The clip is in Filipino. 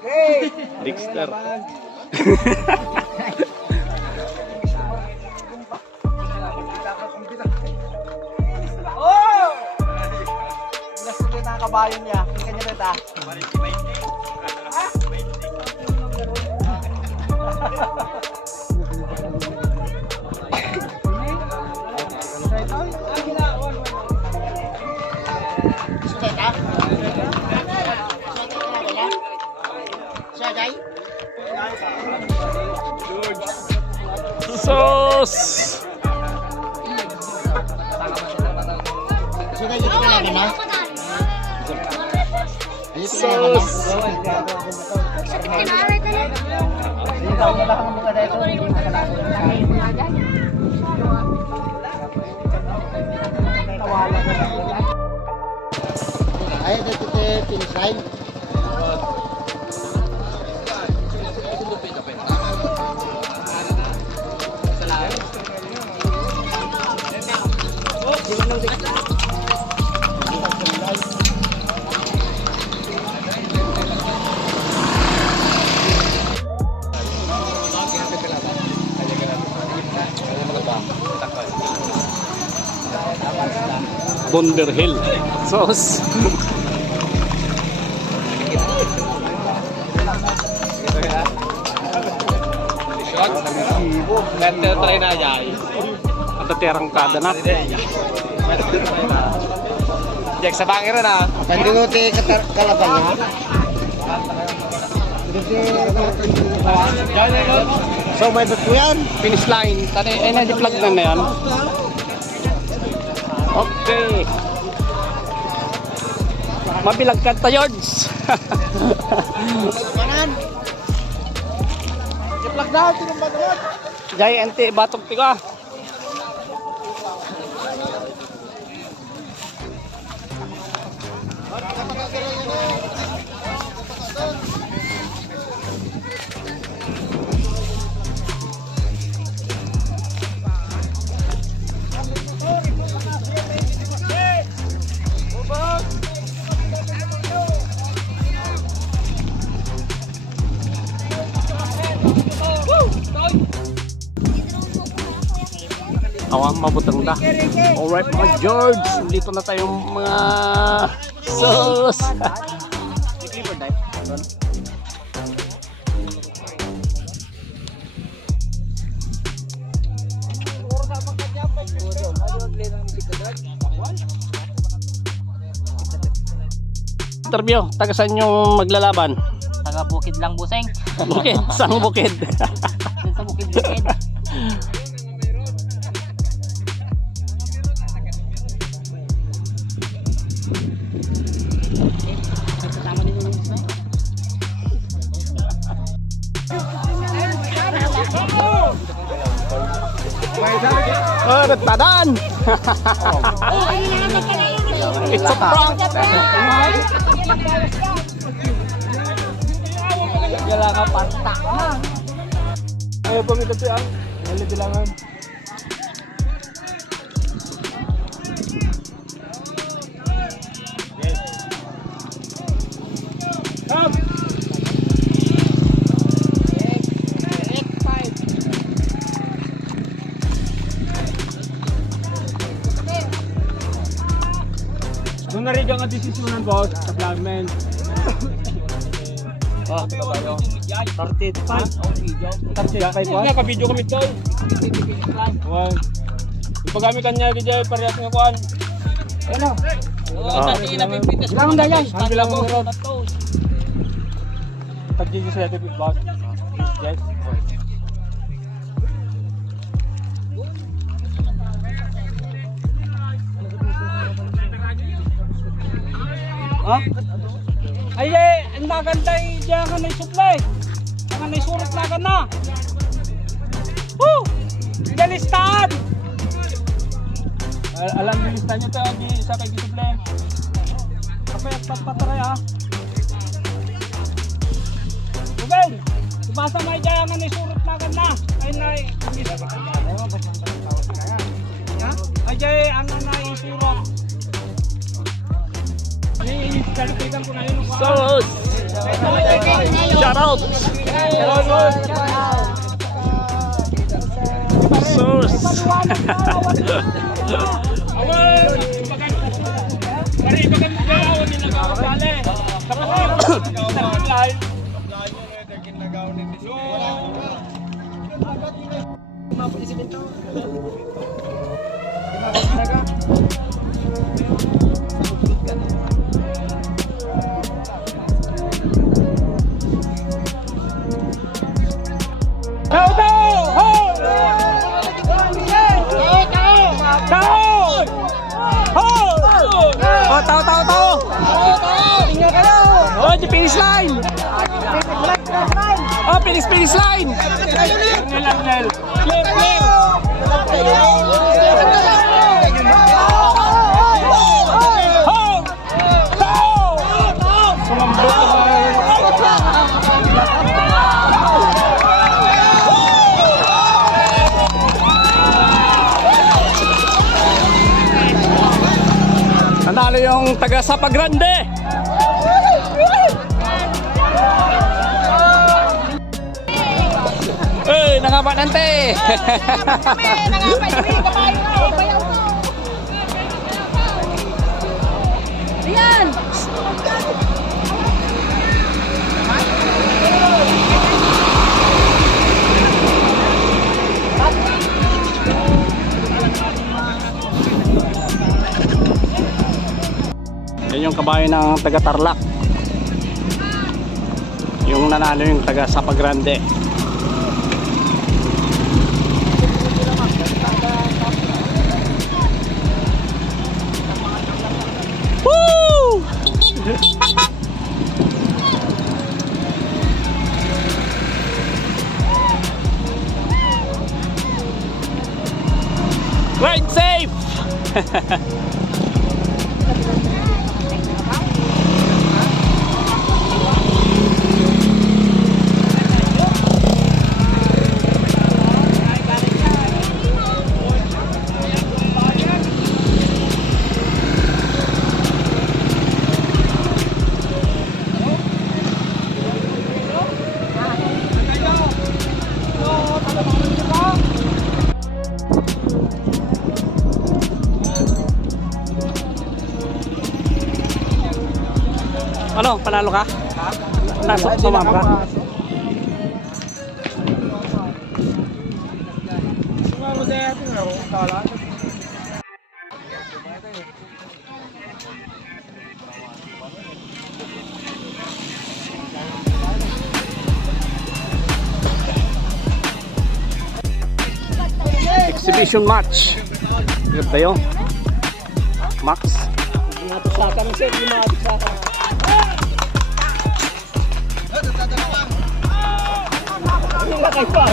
Dexter. Oh! Gusto ko na kabayo niya. Hindi kanya dito. Sos! Sos! Ay, dito finish line. Bonder Hill. Sos! Try na yan. At terang kada na. Jack sa bangir na. Pandinuti kalaban niya. So may dot po yan. Finish line. Tani, energy plug na yan. Okay. Mabilag ka tayo, George. Kanan. I-plug na, tinumba naman. Jay, ente, batok tiga. Awang mabutang da. Alright mga George, dito na tayong mga sos. Interview, taga saan yung maglalaban? Taga bukid lang buseng. Bukid, sang bukid. Dun sa bukid-bukid. Kasama din yung isla. Oh, nagtadaan. It's a prank. Gala ka panta. Ayaw pa mito siya. Wala bilangan. Come. Nung nariga nga desisyonan boss, sa flagman. Ah, tayo. 35. 35 ba? Naka-video kami to. Wow. Ipagamit kanya DJ parehas nga kuan. Ano? Dati napipintas. Ilang na yan? Ang bilang mo ron. Tag-DJ sa TV boss. Yes. Ha? Ay, ang nagantay diyan ka na supply. Ang na surot na ka na. Woo! Galistahan. Alam niyo listahan niyo to di sa kay supply. Kapay patpataray ha. Ruben, subasa may diyan nga ni surot na ka na. Ay nay. Ay jay ang nanay surot. Sos! Shout out! Sus! Oh, tao! Oh, di finish line! Oh, finish line! Nanalo yung taga Sapa Grande. Eh, nangapa nante. Ayan! Yan yung kabayo ng taga Tarlac. Yung nanalo yung taga Sapa Grande. Woo! Ride safe! Ano, panalo ka? Nasa sumama ka? Exhibition match. Ganda yun. Max. Saka ng set, yung mga saka. Ang lakay pa.